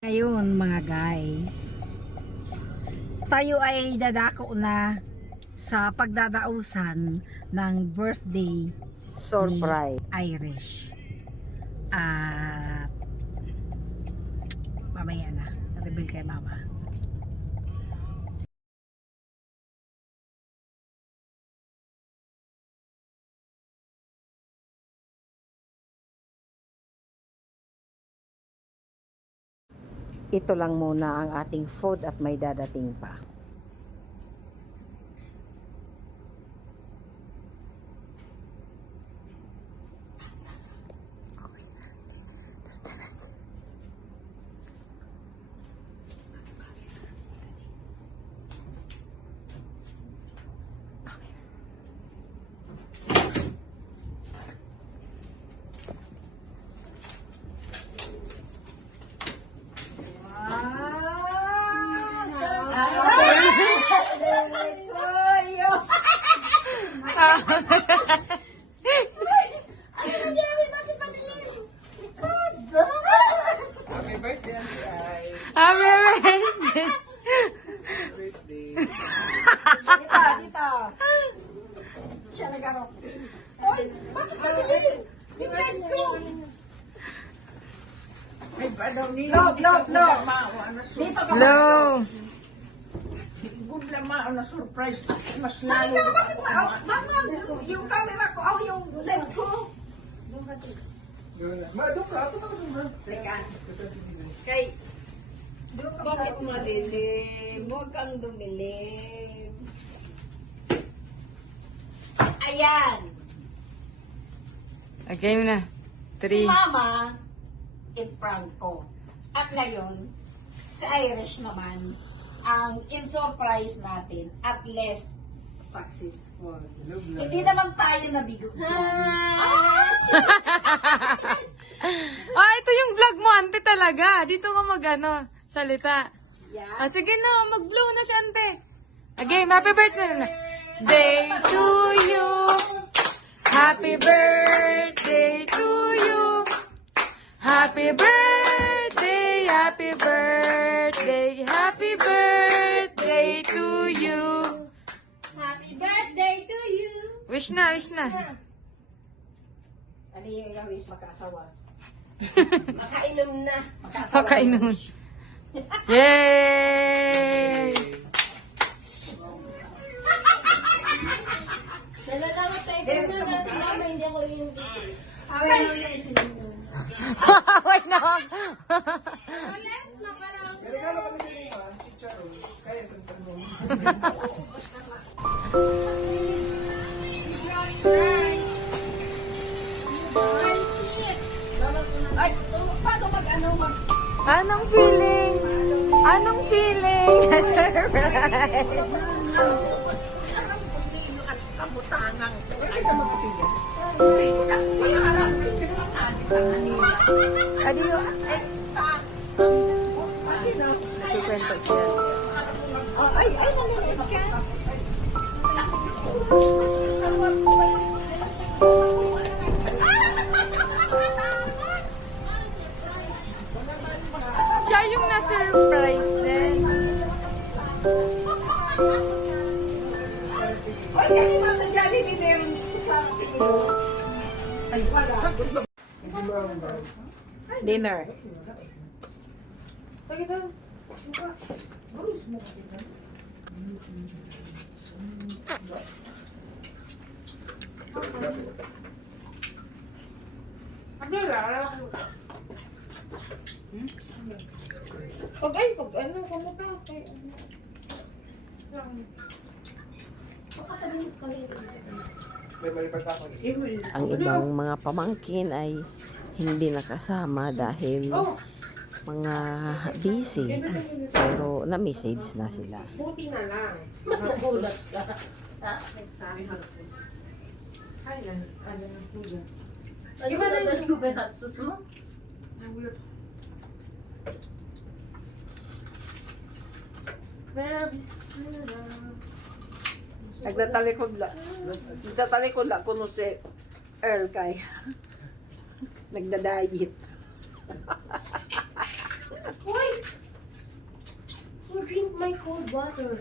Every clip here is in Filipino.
Ngayon mga guys, tayo ay dadako na sa pagdadausan ng birthday Surprise. ni Irish. At mamaya na, reveal kay mama. Ito lang muna ang ating food at may dadating pa. Happy birthday, Auntie Ay. Happy birthday! Birthday. Dito. Siya nagaro. Oy, bakit madilim? Tingnan ko. Ay, padaw niya. Log. Dito ka. Hello! Good lang na surprise. Mas Ay, lalo. bakit mama, yung camera ko, yung live ko. Doon ka. Punta ka doon, ha? Teka. Kasi tigil. Kay, bakit madilim? Huwag kang dumilim. Ayan. Okay na. Si 3. Mama, in prank ko. At ngayon, si Irish naman, ang in-surprise natin, at least, successful. Hindi naman tayo nabigo dyan. Ah, ito yung vlog mo, ante talaga. Dito ka salita. Yeah. Ah, sige na, mag-blow na si ante. Okay, happy birthday na. Day to you. Happy birthday to you. Happy birthday, happy birthday, happy birthday to you. Happy birthday to you! Wish na, wish na. Ano yung gawin magkasawa? Makainom na. Pakainom. Yay! Nalalamat tayo ko na si Mama, hindi ako yung... Wait na. Regalo kami sa inyo, ha? Chicharon. Kaya sa tanong. Ay, paano mag... Anong feeling? Anong feeling? Surprise! Kamutangang. Ay, sa magpapilya. Adi yung... Nagkikwento siya. Ay, nanonood ka. Siya yung na-surprise din. Ay, kaya nasa Jollibee meron sa ay, wala. Dinner. May malipat ako. Ang ibang mga pamangkin ay hindi nakasama dahil mga busy. Pero na-message na sila. Buti na lang. Magulat ka. Gimana yung gubehat sus mo? Nagtatalikod lang kuno si Earl kay nagda-diet. Uy, cold water.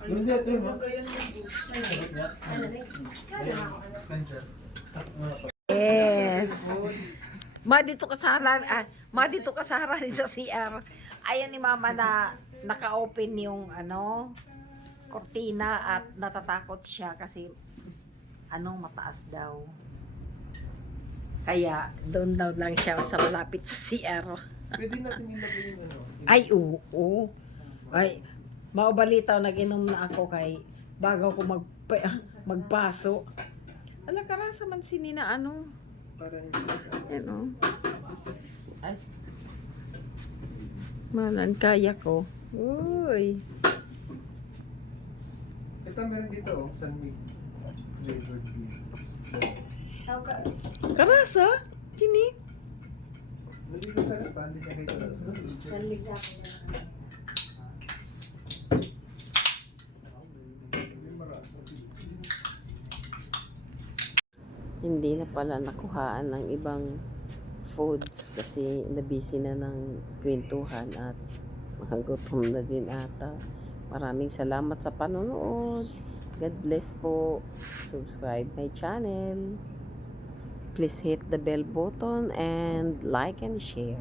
Hindi, ito mo. Spencer. Yes. Ma, dito ka sa harap, dito ka sa harap sa CR. Ayan ni Mama na naka-open yung kortina at natatakot siya kasi mataas daw. Kaya doon daw lang siya sa malapit sa CR. Pwede natin ilagay yung Ay, oo. Ay, maubalitaw, nag-inom na ako kay bago ako magpaso. Ala, karasa man sinina para hindi sa... Ay. Malan, kaya ko. Uy. Ito meron dito, Sunmig. Flavored beer. Karasa? Sini? Hindi ko sa pa, hindi ka dito. Salig na ako. Hindi na pala nakuhaan ng ibang foods kasi nabisi na ng kwentuhan at gutom na din ata. Maraming salamat sa panonood. God bless po. Subscribe my channel. Please hit the bell button and like and share.